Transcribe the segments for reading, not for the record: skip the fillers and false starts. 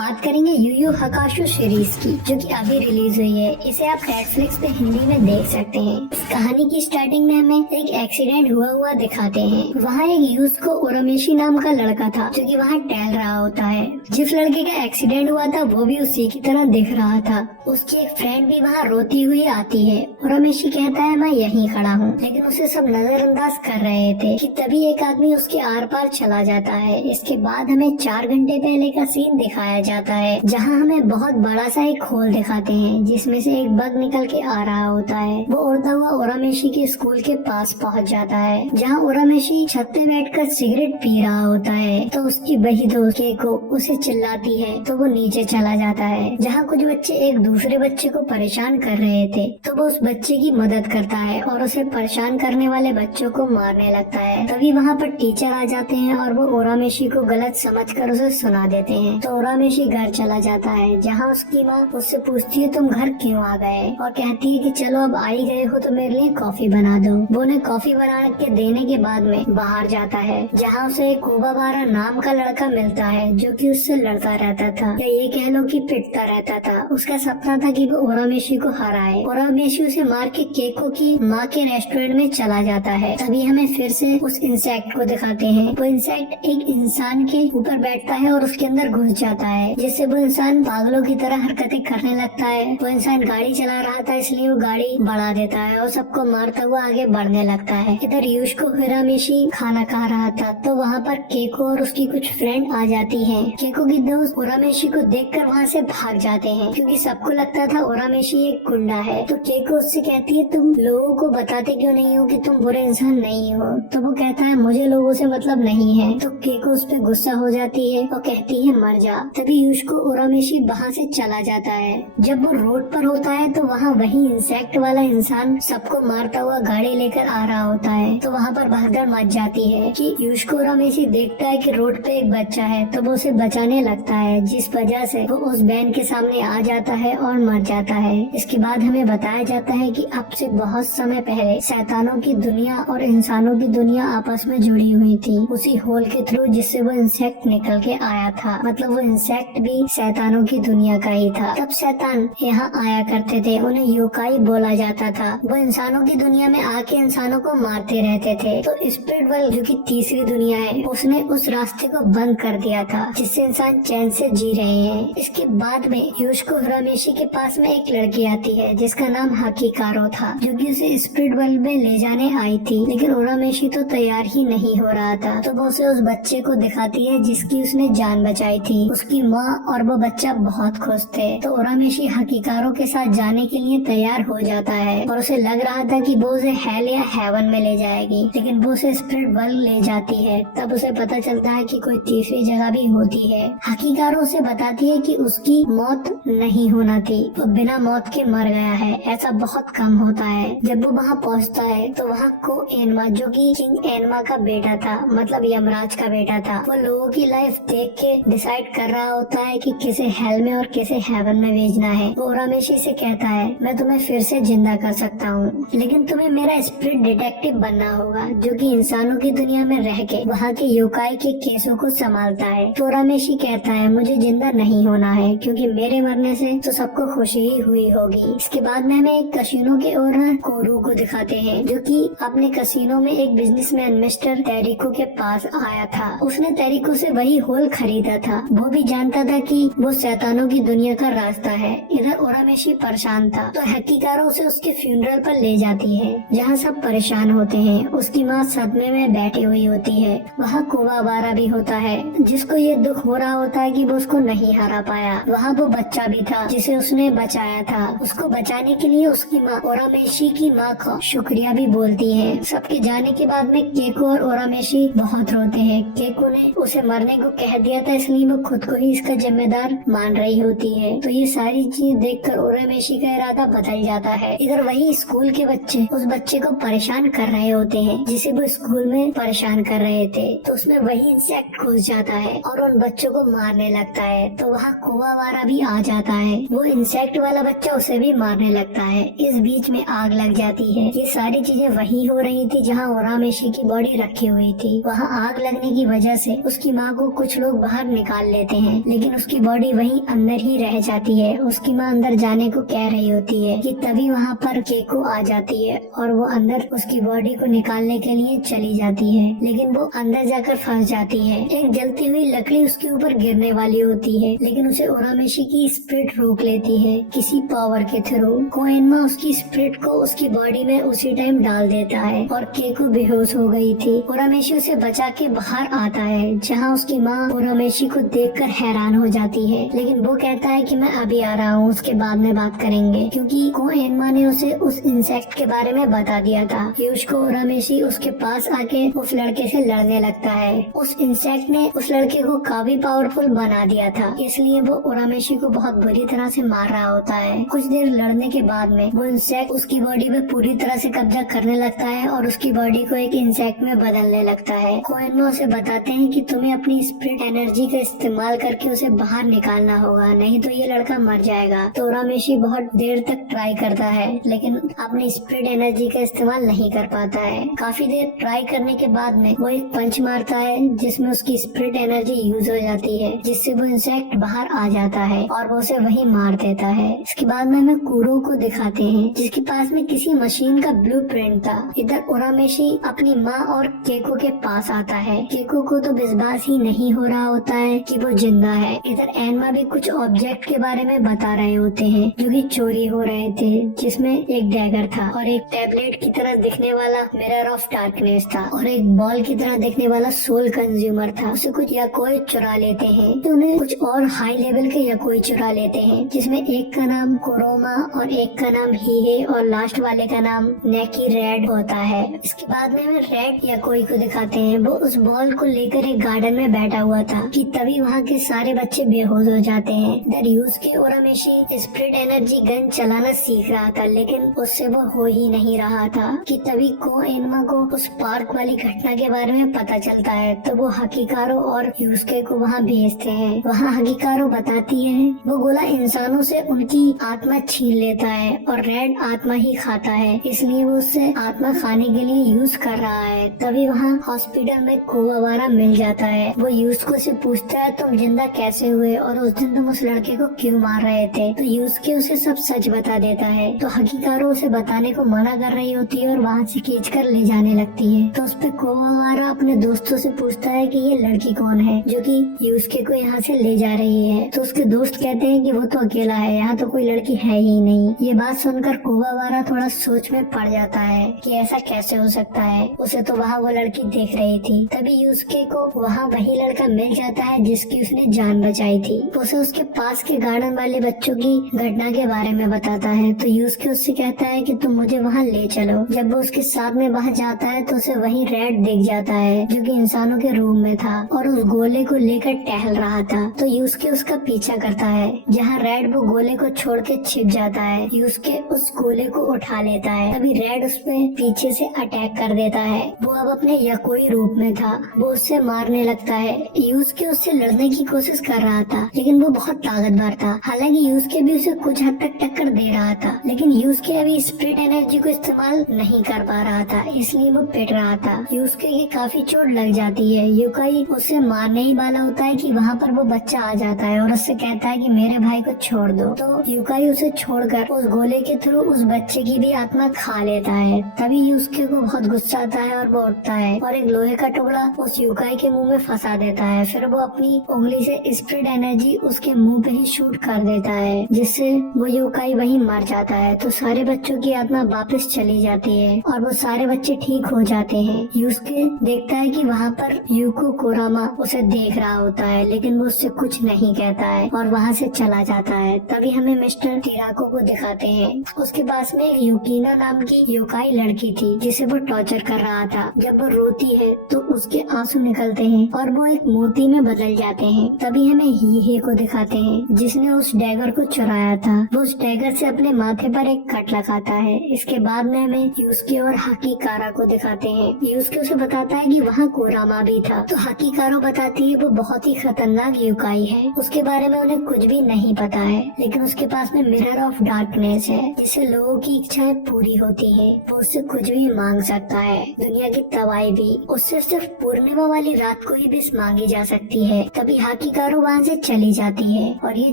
बात करेंगे you you हकाशो series की, जो कि अभी रिलीज हुई है। इसे आप नेटफ्लिक्स पे हिंदी में देख सकते हैं। इस कहानी की स्टार्टिंग में हमें एक एक्सीडेंट हुआ दिखाते हैं। वहाँ एक यूसुको उरामेशी नाम का लड़का था, जो कि वहाँ टहल रहा होता है। जिस लड़के का एक्सीडेंट हुआ था वो भी उसी की तरह दिख रहा था। उसकी एक फ्रेंड भी वहाँ रोती हुई आती है। उरामेशी कहता है मैं यहीं खड़ा हूँ, लेकिन उसे सब नजरअंदाज कर रहे थे कि तभी एक आदमी उसके आर पार चला जाता है। इसके बाद हमें 4 घंटे पहले का सीन दिखाया जाता है, जहाँ हमें बहुत बड़ा सा एक होल दिखाते हैं, जिसमें से एक बग निकल के आ रहा होता है। वो उड़ता हुआ उरामेशी के स्कूल के पास पहुँच जाता है, जहाँ उरामेशी छत पे बैठकर सिगरेट पी रहा होता है। तो उसकी वही दोस्त केको उसे चिल्लाती है, तो वो नीचे चला जाता है, जहाँ कुछ बच्चे एक दूसरे बच्चे को परेशान कर रहे थे। तो वो उस बच्चे की मदद करता है और उसे परेशान करने वाले बच्चों को मारने लगता है। तभी वहाँ पर टीचर आ जाते हैं और वो उरामेशी को गलत समझकर उसे सुना देते हैं। तो उरामेशी घर चला जाता है, जहाँ उसकी माँ उससे पूछती है तुम घर क्यों आ गए, और कहती है कि चलो अब आ ही गए हो तो मेरे लिए कॉफी बना दो। वो उन्हें कॉफी बना के देने के बाद में बाहर जाता है, जहाँ उसे कोबाबारा नाम का लड़का मिलता है, जो कि उससे लड़ता रहता था, या ये कह लो कि पिटता रहता था। उसका सपना था कि वो उरामेशी को हराए। उरामेशी उसे मार के केको की माँ के रेस्टोरेंट में चला जाता है। तभी हमें फिर से उस इंसेक्ट को दिखाते हैं। वो इंसेक्ट एक इंसान के ऊपर बैठता है और उसके अंदर घुस जाता है, जिससे वो इंसान पागलों की तरह हरकतें करने लगता है। वो इंसान गाड़ी चला रहा था, इसलिए वो गाड़ी बढ़ा देता है और सबको मारता हुआ आगे बढ़ने लगता है। इधर यूसुको उरामेशी खाना खा रहा था, तो वहाँ पर केको और उसकी कुछ फ्रेंड आ जाती हैं। केको की दोस्त उरामेशी को देखकर वहाँ से भाग जाते हैं, क्योंकि सबको लगता था उरामेशी एक गुंडा है। तो केको उससे कहती है तुम लोगों को बताते क्यों नहीं हो कि तुम बुरे इंसान नहीं हो। तो वो कहता है मुझे लोगों से मतलब नहीं है। तो केको उस पर गुस्सा हो जाती है और कहती है मर जा। तभी यूसुको उरामेशी वहाँ से चला जाता है। जब वो रोड पर होता है तो वहाँ वही इंसेक्ट वाला इंसान सबको मारता हुआ गाड़ी लेकर आ रहा होता है। तो वहाँ पर भगदड़ मच जाती है कि यूसुको उरामेशी देखता है कि रोड पे एक बच्चा है, तो वो उसे बचाने लगता है, जिस वजह से वो उस वैन के सामने आ जाता है और मर जाता है। इसके बाद हमें बताया जाता है कि अब से बहुत समय पहले शैतानों की दुनिया और इंसानों की दुनिया आपस में जुड़ी हुई थी, उसी होल के थ्रू जिससे वो इंसेक्ट निकल के आया था। मतलब वो इंसेक्ट भी शैतानों की दुनिया का ही था। तब शैतान यहाँ आया करते थे, उन्हें योकाई बोला जाता था। वो इंसानों की दुनिया में आके इंसानों को मारते रहते थे। तो स्पिरिट वर्ल्ड, जो कि तीसरी दुनिया है, उसने उस रास्ते को बंद कर दिया था, जिससे इंसान चैन से जी रहे हैं। इसके बाद में यूसुको उरामेशी के पास में एक लड़की आती है, जिसका नाम हाकिकारो था, जो कि उसे स्पिरिट वर्ल्ड में ले जाने आई थी। लेकिन उरामेशी तो तैयार ही नहीं हो रहा था। तो वो उसे उस बच्चे को दिखाती है जिसकी उसने जान बचाई थी। उसकी माँ और वो बच्चा बहुत खुश थे। तो उरामेशी हाकिकारो के साथ जाने के लिए तैयार हो जाता है, और उसे लग रहा था कि वो उसे हेल या हेवन में ले जाएगी, लेकिन वो उसे स्पिरिट वर्ल्ड ले जाती है। तब उसे पता चलता है कि कोई तीसरी जगह भी होती है। हाकिकारो उसे बताती है कि उसकी मौत नहीं होना थी, वो बिना मौत के मर गया है, ऐसा बहुत कम होता है। जब वो वहाँ पहुँचता है तो वहाँ को एनमा, जो कि किंग एनमा का बेटा था, मतलब यमराज का बेटा था, वो लोगों की लाइफ देख के डिसाइड कर रहा होता है कि किसे हेल में और किसे हेवन में भेजना है। वो उरामेशी से कहता है मैं तुम्हें फिर से जिंदा कर सकता हूँ, लेकिन तुम्हें मेरा स्पिरिट डिटेक्टिव बनना होगा, जो कि इंसानों की दुनिया में रह के वहाँ के योकाई के केसों को संभालता है। तो उरामेशी कहता है मुझे जिंदा नहीं होना है, क्योंकि मेरे मरने से तो सबको खुशी ही हुई होगी। इसके बाद में हमें एक कसिनो के ओनर कोरू को दिखाते हैं, जो कि अपने कसिनो में एक बिजनेसमैन मिस्टर टेरिको के पास आया था। उसने टेरिको से वही होल खरीदा था। वो भी जानता था कि वो शैतानों की दुनिया का रास्ता है। इधर उरामेशी परेशान था, तो हाकिकारो उसे उसके फ्यूनरल पर ले जाती है, जहाँ सब परेशान होते हैं। उसकी माँ सदमे में बैठी हुई होती है। वहाँ कोबाबारा भी होता है, जिसको ये दुख हो रहा होता है कि वो उसको नहीं हरा पाया। वहाँ वो बच्चा भी था जिसे उसने बचाया था। उसको बचाने के लिए उसकी माँ उरामेशी की माँ को शुक्रिया भी बोलती है। सबके जाने के बाद में केको और उरामेशी बहुत रोते हैं। केको ने उसे मरने को कह दिया था, इसलिए वो खुद को ही इसका जिम्मेदार मान रही होती है। तो ये सारी चीज देखकर उरामेशी का इरादा बदल जाता है। इधर वही स्कूल के बच्चे उस बच्चे को परेशान कर रहे होते हैं, जिसे वो स्कूल में परेशान कर रहे थे। तो उसमें वही इंसेक्ट घुस जाता है और उन बच्चों को मारने लगता है। तो वहाँ कोबाबारा भी आ जाता है। वो इंसेक्ट वाला बच्चा उसे भी मारने लगता है। इस बीच में आग लग जाती है। ये सारी चीजें वही हो रही थी जहाँ उरामेशी की बॉडी रखी हुई थी। वहाँ आग लगने की वजह से उसकी माँ को कुछ लोग बाहर निकाल लेते हैं, लेकिन उसकी बॉडी वहीं अंदर ही रह जाती है। उसकी माँ अंदर जाने को कह रही होती है कि तभी वहाँ पर केको आ जाती है और वो अंदर उसकी बॉडी को निकालने के लिए चली जाती है, लेकिन वो अंदर जाकर फंस जाती है। एक जलती हुई लकड़ी उसके ऊपर गिरने वाली होती है, लेकिन उसे उरामेशी की स्पिरिट रोक लेती है किसी पावर के थ्रू। कोएनमा उसकी स्पिरिट को उसकी बॉडी में उसी टाइम डाल देता है और केको बेहोश हो गई थी। उरामेशी उसे बचा के बाहर आता है, जहाँ उसकी माँ उरामेशी को देखकर हैरान हो जाती है, लेकिन वो कहता है कि मैं अभी आ रहा हूँ, उसके बाद में बात करेंगे, क्योंकि कोएनमा ने उसे उस इंसेक्ट के बारे में बता दिया था। यूश को उरामेशी उसके पास आके उस लड़के से लड़ने लगता है। उस इंसेक्ट ने उस लड़के को काफी पावरफुल बना दिया था, इसलिए वो उरामेशी को बहुत बुरी तरह से मार रहा होता है। कुछ देर लड़ने के बाद में वो इंसेक्ट उसकी बॉडी पे पूरी तरह से कब्जा करने लगता है और उसकी बॉडी को एक इंसेक्ट में बदलने लगता है। कोएनमा उसे बताते हैं कि तुम्हें अपनी स्पिरिट एनर्जी का इस्तेमाल करके उसे बाहर निकालना होगा, नहीं तो ये लड़का मर जाएगा। तो उरामेशी बहुत देर तक ट्राई करता है, लेकिन अपनी स्पिरिट एनर्जी का इस्तेमाल नहीं कर पाता है। काफी देर ट्राई करने के बाद में वो एक पंच मारता है, जिसमें उसकी स्पिरिट एनर्जी यूज हो जाती है, जिससे वो इंसेक्ट बाहर आ जाता है और वो उसे वहीं मार देता है। इसके बाद में हमें कुरो को दिखाते हैं, जिसके पास में किसी मशीन का ब्लूप्रिंट था। इधर उरामेशी अपनी माँ और केको के पास आता है। केको को तो विश्वास ही नहीं हो रहा होता है कि वो जिंदा है। इधर एनमा भी कुछ ऑब्जेक्ट के बारे में बता रहे होते हैं जो कि चोरी हो रहे थे, जिसमें एक डैगर था और एक टैबलेट की तरह दिखने वाला मिरर ऑफ डार्कनेस था और एक बॉल की तरह दिखने वाला सोल कंज्यूमर था। उसे कुछ याकोई चुरा लेते हैं, तो उन्हें कुछ और हाई लेवल के याकोई चुरा लेते हैं, जिसमें एक का नाम कोरोमा और एक का नाम हीहे और लास्ट वाले का नाम नेकी रेड होता है। इसके बाद में हमें रेड याकोई को दिखाते हैं। वो उस बॉल को लेकर एक गार्डन में बैठा हुआ था कि तभी वहाँ के सारे बच्चे बेहोश हो जाते हैं। इधर यूसुके उरामेशी स्पिरिट एनर्जी गन चलाना सीख रहा था, लेकिन उससे वो हो ही नहीं रहा था कि तभी कोएनमा को उस पार्क वाली घटना के बारे में पता चलता है। तो वो हकीकारो और यूसुके को वहाँ भेजते हैं। वहाँ हकीकारो बताती है वो गोला इंसानों से उनकी आत्मा छीन लेता है और रेड आत्मा ही खाता है, इसलिए वो उससे आत्मा खाने के लिए यूज कर रहा है। तभी वहाँ हॉस्पिटल में कोवावारा मिल जाता है। वो यूसुके से पूछता है तुम जिंदा कैसे हुए और उस दिन तुम उस लड़के को क्यों मार रहे थे। तो यूसुके उसे सब सच बता देता है। तो हकीकारो उसे बताने को मना कर रही होती है और वहाँ से खींचकर ले जाने लगती है। तो उस पे कोवावारा अपने दोस्तों से पूछता है कि ये लड़की कौन है जो कि यूसुके को यहाँ से ले जा रही है। तो उसके दोस्त कहते हैं कि वो तो अकेला है, यहाँ तो कोई लड़की है ही नहीं। ये बात सुनकर कोवावारा थोड़ा सोच में पड़ जाता है कि ऐसा कैसे हो सकता है, उसे तो वहाँ वो लड़की देख रही थी। तभी यूसुके को वहाँ वही लड़का मिल जाता है जिसकी उसने जान बचाई थी। उसे उसके पास के गार्डन वाले बच्चों की घटना के बारे में बताता है। तो यूसुके उससे कहता है कि तुम मुझे वहाँ ले चलो। जब वो उसके साथ में वहाँ जाता है तो उसे वही रेड दिख जाता है जो कि इंसानों के रूम में था और उस गोले को लेकर टहल रहा था। तो यूसुके उसका पीछा करता है। जहाँ रेड वो गोले को छोड़ के छिप जाता है, यूसुके उस गोले को उठा लेता है। तभी रेड उस पे पीछे से अटैक कर देता है। वो अब अपने याकोई रूप में था। वो उससे मारने लगता है। यूसुके उससे लड़ने की कोशिश कर रहा था, लेकिन वो बहुत ताकतवर था। हालांकि यूसुके भी उसे कुछ हद तक टक्कर दे रहा था, लेकिन यूसुके अभी स्पिरिट एनर्जी को इस्तेमाल नहीं कर पा रहा था, इसलिए वो पिट रहा था। यूसुके की काफी चोट लग जाती है। यूकाई उससे मारने ही वाला होता है कि वहाँ पर वो बच्चा आ जाता है और उससे कहता है कि मेरे भाई को छोड़ दो। तो यूकाई उसे छोड़कर उस गोले के थ्रू उस बच्चे की भी आत्मा खा लेता है। तभी यूसुके को बहुत गुस्सा आता है और वो उठता है और एक लोहे का टुकड़ा उस यूकाई के मुंह में फंसा देता है। फिर वो अपनी उंगली से स्पिरिट एनर्जी उसके मुंह पे ही शूट कर देता है, जिससे वो यूकाई वहीं मर जाता है। तो सारे बच्चों की आत्मा वापस चली जाती है और वो सारे बच्चे ठीक हो जाते हैं। यूसुके देखता है कि वहाँ पर यूको कोरामा उसे देख रहा होता है, लेकिन वो उससे कुछ नहीं कहता है और वहाँ से चला जाता है। तभी हमें मिस्टर टिराको को दिखाते हैं। उसके पास में एक युकीना नाम की यूकाई लड़की थी जिसे वो टॉर्चर कर रहा था। जब वो रोती है तो उसके आंसू निकलते हैं और वो एक मोती में बदल जाते हैं। तभी हमें हीहे को दिखाते हैं जिसने उस डैगर को चुराया था। वो उस डैगर से अपने माथे पर एक कट लगाता है। इसके बाद में हमें यूसुके और हकीकारा को दिखाते हैं। यूसुके उसे बताता है कि वहाँ कोरामा भी था। तो हकीकारो बताती है वो बहुत ही खतरनाक यूकाई है, उसके बारे में उन्हें कुछ भी नहीं पता है, लेकिन उसके पास में मिरर ऑफ डार्कनेस है जिससे लोगों की इच्छाएं पूरी होती है। वो उससे कुछ भी मांग सकता है, दुनिया की तबाही भी। उससे सिर्फ पूर्णिमा वाली रात को ही विश मांगी जा सकती है। तभी हाकिकारो वहाँ से चली जाती है और ये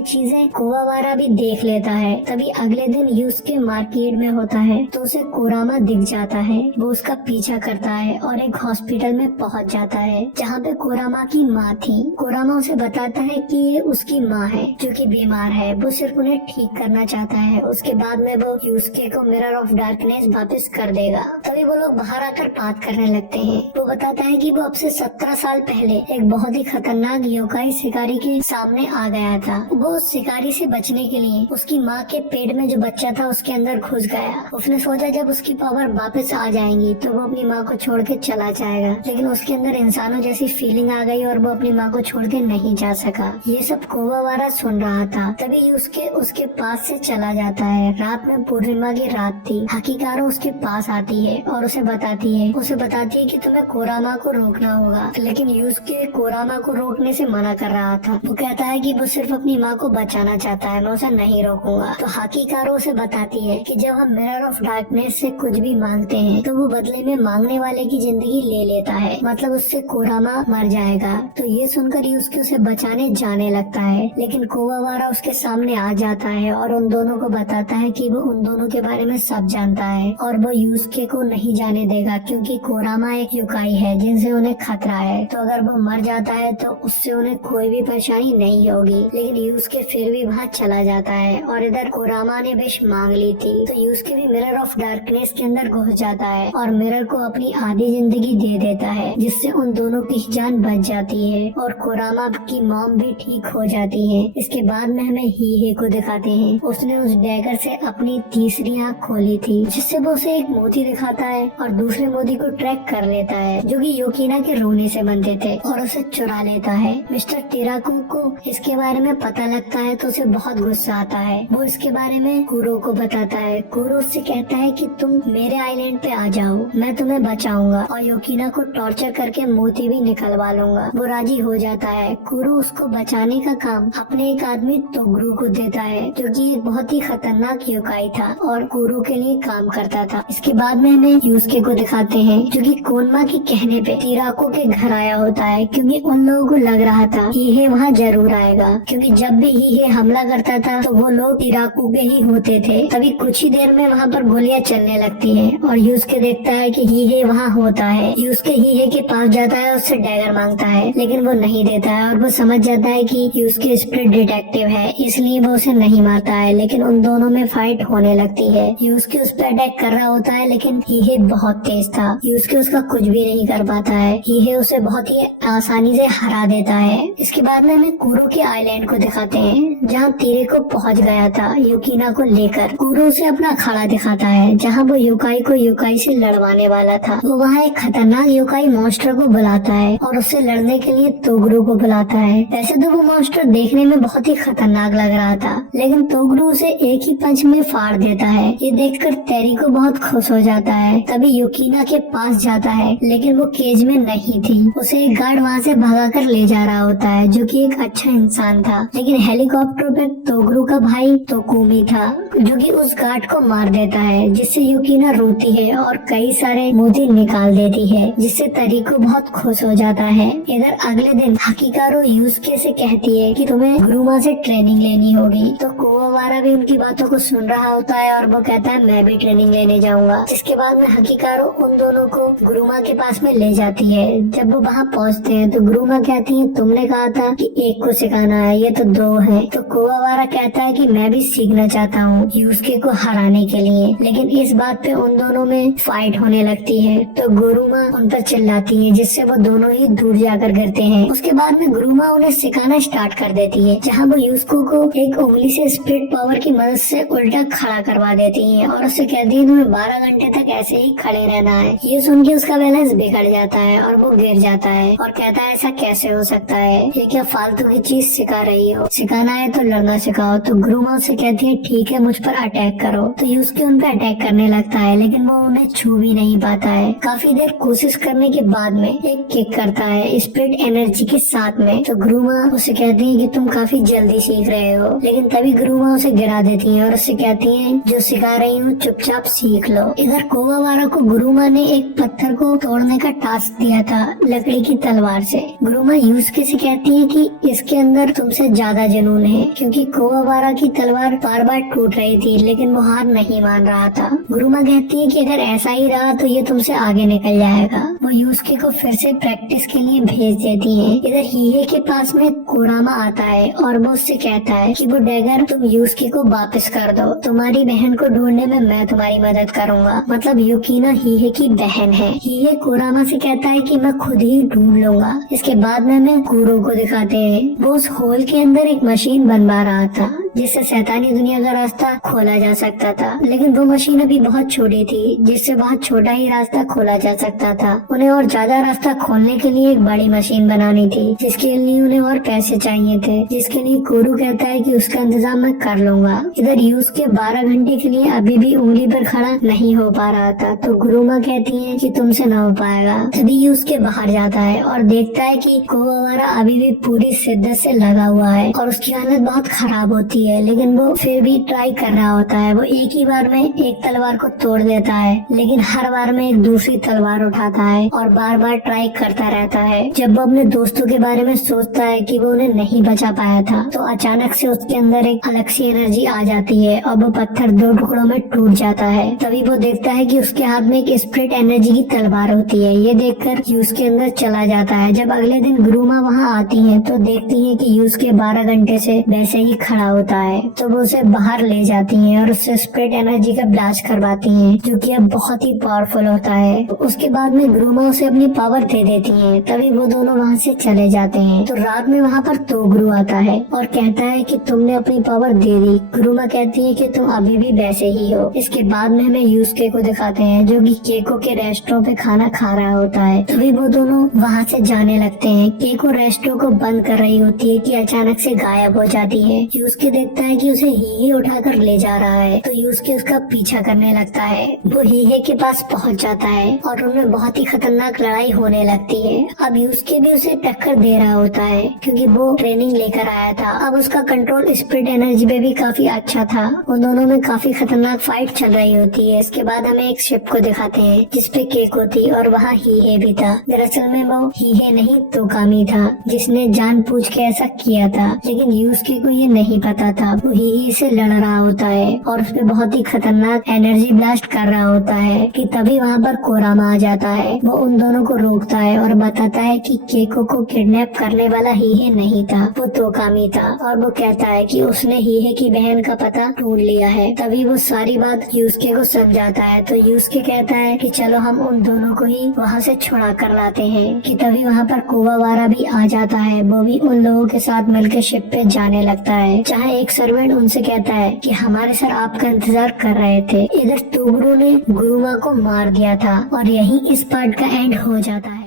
चीजें कुवाबारा भी देख लेता है। तभी अगले दिन यूसुके मार्केट में होता है तो उसे कुरामा दिख जाता है। वो उसका पीछा करता है और एक हॉस्पिटल में पहुंच जाता है जहाँ पे कुरामा की माँ थी। कुरामा उसे बताता है कि ये उसकी माँ है जो कि बीमार है, वो सिर्फ उन्हें ठीक करना चाहता है। उसके बाद में वो यूसुके को मिरर ऑफ डार्कनेस वापस कर देगा। तभी वो लोग बाहर आकर बात करने लगते हैं। वो बताता है कि वो अब से 17 साल पहले एक बहुत ही खतरनाक योकाई शिकारी के सामने आ गया था। वो उस शिकारी से बचने के लिए उसकी माँ के पेट में जो बच्चा था उसके अंदर घुस गया। उसने सोचा जब उसकी पावर वापस आ जाएंगी तो वो अपनी माँ को छोड़ के चला जाएगा, लेकिन उसके अंदर इंसानों जैसी फीलिंग आ गई और वो अपनी माँ को छोड़ के नहीं जा सका। ये सब कुवाबारा सुन रहा था। तभी उसके पास से चला जाता है। रात में पूर्णिमा की रात थी। हाकिकारो उसके पास आती है और उसे बताती है कि तुम्हें कुरामा को रोकना होगा, लेकिन यूसुके कुरामा को रोकने से मना कर रहा था। वो कहता है कि वो सिर्फ अपनी माँ को बचाना चाहता है, मैं उसे नहीं रोकूंगा। तो हाकिकारो उसे बताती है कि जब हम मिरर ऑफ डार्कनेस से कुछ भी मांगते हैं तो वो बदले में मांगने वाले की जिंदगी ले लेता है, मतलब उससे कुरामा मर जाएगा। तो ये सुनकर यूसुके उसे बचाने जाने लगता है, लेकिन कुवाबारा उसके सामने आ जाता है और उन दोनों को बताता है कि वो उन दोनों के बारे में सब जानता है और वो यूसुके को नहीं जाने देगा, क्योंकि कुरामा एक युकाई है जिनसे उन्हें खतरा है। तो अगर वो मर जाता है तो उससे उन्हें कोई भी परेशानी नहीं होगी। लेकिन यूसुके फिर भी वहाँ चला जाता है और इधर कुरामा ने विश मांग ली थी तो यूसुके भी मिरर ऑफ डार्कनेस के अंदर घुस जाता है और मिरर को अपनी आधी जिंदगी दे देता है, जिससे उन दोनों की जान बच जाती है और कुरामा की मॉम भी ठीक हो जाती है। इसके बाद में हमें हीहे को दिखाते हैं। उसने उस डैगर से अपनी तीसरी आँख खोली थी, जिससे वो उसे एक मोती दिखाता है और दूसरे मोती को ट्रैक कर लेता है जो कि योकीना के रोने से बनते थे और उसे चुरा लेता है। मिस्टर टिराकू को इसके बारे में पता लगता है तो उसे बहुत गुस्सा आता है। वो इसके बारे में कुरो को बताता है। कुरो उससे कहता है कि तुम मेरे आइलैंड पे आ जाओ, मैं तुम्हें बचाऊंगा और योकीना को टॉर्चर करके मोती भी निकलवा लूंगा। वो राजी हो जाता है। कुरो उसको बचाने का काम अपने एक आदमी तोगरू को देता है जो कि एक बहुत ही खतरनाक योकाई था और कुरो के लिए काम करता था। इसके बाद में हमें यूसुके को दिखाते हैं जो कि कोनमा के कहने पे टिराको के घर आया होता है, क्योंकि उन लोगों को लग रहा था हीहे वहाँ जरूर आएगा, क्योंकि जब भी हीहे हमला करता था तो वो लोग टिराको के ही होते थे। तभी कुछ ही देर में वहाँ पर गोलियां चलने लगती हैं और यूसुके देखता है कि हीहे वहाँ होता है। यूसुके हीहे के पास जाता है, उससे डैगर मांगता है, लेकिन वो नहीं देता है और वो समझ जाता है कि यूसुके स्पिरिट डिटेक्टिव है, इसलिए वो उसे नहीं मारता है। लेकिन उन दोनों में फाइट होने लगती है। यूसुके उस पर अटैक कर रहा होता है, लेकिन हीहे बहुत तेज था। यूसुके उसका कुछ भी नहीं कर पाता है। हीहे उसे बहुत ही आसानी से हरा देता है। इसके बाद में हमें कुरो के आइलैंड को दिखाते हैं जहाँ तिरेको पहुँच गया था योकीना को लेकर। कुरो उसे अपना अखाड़ा दिखाता है जहाँ वो योकाई को योकाई से लड़वाने वाला था। वो वहाँ एक खतरनाक योकाई मॉन्स्टर को बुलाता है और उससे लड़ने के लिए तोगरू को बुलाता है। वैसे तो वो मॉन्स्टर देखने में बहुत ही खतरनाक लग रहा था, लेकिन तोगरू उसे एक ही पंच में फाड़ देता है। ये देखकर तेरिको बहुत खुश हो जाता है। तभी योकीना के पास जाता है, लेकिन वो केज में नहीं थी। उसे एक गार्ड वहाँ से भगाकर ले जा रहा होता है जो कि एक अच्छा इंसान था, लेकिन हेलीकॉप्टर पे तोगरू का भाई तोकुमी था जो कि उस गार्ड को मार देता है, जिससे योकीना रोती है और कई सारे मोती निकाल देती है, जिससे तेरिको बहुत खुश हो जाता है। इधर अगले दिन हाकिकारो यूसुके से कहती है कि तुम्हें गुरुमा से ट्रेनिंग लेनी होगी। तो कुवाबारा भी उनकी बातों को सुन रहा होता है और वो कहता है मैं भी ट्रेनिंग लेने जाऊंगा। जिसके बाद में हाकिकारो उन दोनों को गुरुमा के पास में ले जाती है। जब वो वहाँ पहुँचते हैं तो गुरुमा कहती है तुमने कहा था कि एक को सिखाना है, ये तो दो है। तो कुवाबारा कहता है कि मैं भी सीखना चाहता हूँ यूसुके को हराने के लिए, लेकिन इस बात पे उन दोनों में फाइट होने लगती है। तो गुरुमा उन पर चिल्लाती है, जिससे वो दोनों ही दूर जाकर गिरते हैं। उसके बाद में गुरुमा उन्हें सिखाना स्टार्ट कर देती है, जहाँ वो यूसुके को एक उंगली से स्पिरिट पावर की मदद से उल्टा खड़ा करवा देती है और उससे कहती है तुम्हें 12 घंटे तक ऐसे ही खड़े रहना है। ये सुन के उसका बैलेंस बिगड़ जाता है और वो गिर जाता है और कहता है ऐसा कैसे हो सकता है, ये क्या फालतू की चीज सिखा रही हो, सिखाना है तो लड़ना सिखाओ। तो गुरुमा उससे कहती है ठीक है मुझ पर अटैक करो। तो यूसुके उन पर अटैक करने लगता है, लेकिन वो उन्हें छू भी नहीं पाता है। काफी देर कोशिश करने के बाद में एक किक करता है स्पिरिट एनर्जी के साथ में। तो गुरुमा उसे कहती है कि तुम काफी जल्दी सीख रहे हो, लेकिन तभी गुरुमा उसे गिरा देती है और उससे कहती है जो सिखा रही हूँ चुपचाप सीख लो। इधर कुवाबारा को गुरुमा ने एक पत्थर को तोड़ने का टास्क दिया था लकड़ी की तलवार से। गुरुमा यूसुके से कहती कहती है कि इसके अंदर तुमसे ज्यादा जुनून है, क्योंकि कोवाबारा की तलवार बार बार टूट रही थी लेकिन वो हार नहीं मान रहा था। गुरुमा कहती है कि अगर ऐसा ही रहा तो ये तुमसे आगे निकल जाएगा। वो यूस्के को फिर से प्रैक्टिस के लिए भेज देती है। इधर हीहे के पास में कुरामा आता है और वो उससे कहता है कि वो डैगर तुम यूस्के को वापस कर दो, तुम्हारी बहन को ढूंढने में मैं तुम्हारी मदद करूंगा। मतलब युकीना हीहे की बहन है। हीहे कुरामा से कहता है कि मैं खुद ही ढूंढ लूंगा। इसके बाद में हमें कुरो को दिखाते हैं। वो उस होल के अंदर एक मशीन बनवा रहा था जिससे शैतानी दुनिया का रास्ता खोला जा सकता था, लेकिन वो मशीन अभी बहुत छोटी थी जिससे बहुत छोटा ही रास्ता खोला जा सकता था। उन्हें और ज्यादा रास्ता खोलने के लिए एक बड़ी मशीन बनानी थी, जिसके लिए उन्हें और पैसे चाहिए थे, जिसके लिए कुरु कहता है कि उसका इंतजाम मैं कर लूंगा। इधर यूस्के 12 घंटे के लिए अभी भी उंगली पर खड़ा नहीं हो पा रहा था, तो गुरुमा कहती है कि तुमसे न हो पाएगा। तभी यूस्के बाहर जाता है और देखता है कि कोवाबारा अभी भी पूरी शिद्दत से लगा हुआ है और उसकी हालत बहुत खराब होती है, लेकिन वो फिर भी ट्राई कर रहा होता है। वो एक ही बार में एक तलवार को तोड़ देता है, लेकिन हर बार में एक दूसरी तलवार उठाता है और बार बार ट्राई करता रहता है। जब वो अपने दोस्तों के बारे में सोचता है कि वो उन्हें नहीं बचा पाया था, तो अचानक से उसके अंदर एक अलग सी एनर्जी आ जाती है और वो पत्थर 2 टुकड़ों में टूट जाता है। तभी वो देखता है कि उसके हाथ में एक स्प्लिट एनर्जी की तलवार होती है। ये देखकर यूस के अंदर चला जाता है। जब अगले दिन गुरुमा वहाँ आती है तो देखती है कि यूस के 12 घंटे से वैसे ही खड़ा होता है, तो वो उसे बाहर ले जाती हैं और उससे स्प्लिट एनर्जी का ब्लास्ट करवाती हैं, जो कि अब बहुत ही पावरफुल होता है। उसके बाद में गुरुमा उसे अपनी पावर दे देती हैं। तभी वो दोनों वहाँ से चले जाते हैं। तो रात में वहाँ पर तोगुरु आता है और कहता है कि तुमने अपनी पावर दे दी। गुरुमा कहती है कि तुम अभी भी वैसे ही हो। इसके बाद में हमें यूस्के को दिखाते हैं जो कि केको के रेस्टोरेंट पे खाना खा रहा होता है। तभी वो दोनों वहाँ से जाने लगते हैं। केको रेस्टोरेंट को बंद कर रही होती है कि अचानक से गायब हो जाती है। यूस्के देखता है कि उसे हीहे उठाकर ले जा रहा है, तो यूस्के उसका पीछा करने लगता है। वो हीहे के पास पहुंच जाता है और उनमें बहुत ही खतरनाक लड़ाई होने लगती है। अब यूस्के भी उसे टक्कर दे रहा होता है क्योंकि वो ट्रेनिंग लेकर आया था। अब उसका कंट्रोल स्पिरिट एनर्जी पे भी काफी अच्छा था। उन दोनों में काफी खतरनाक फाइट चल रही होती है। इसके बाद हमें एक शिप को दिखाते हैं जिसपे केको थी और वहाँ हीहे भी था। दरअसल में वो हीहे नहीं तोकामी था जिसने जानबूझ के ऐसा किया था, लेकिन यूस्के को ये नहीं पता था। वो हीहे से लड़ रहा होता है और उसपे बहुत ही खतरनाक एनर्जी ब्लास्ट कर रहा होता है कि तभी वहाँ पर कोरामा आ जाता है। वो उन दोनों को रोकता है और बताता है कि केको को किडनैप करने वाला हीहे नहीं था, वो तोकामी था। और वो कहता है कि उसने हीहे की बहन का पता ढूंढ लिया है। तभी वो सारी बात यूस्के को समझाता है। तो यूस्के कहता है कि चलो हम उन दोनों को ही वहाँ से छुड़ा कर लाते हैं। कि तभी वहाँ पर कोवाबारा भी आ जाता है। वो भी उन लोगों के साथ मिलकर शिप पे जाने लगता है, जहाँ एक सर्वेंट उनसे कहता है कि हमारे सर आपका इंतजार कर रहे थे। इधर तोगुरु ने गुरुमा को मार दिया था और यही इस पार्ट का एंड हो जाता है।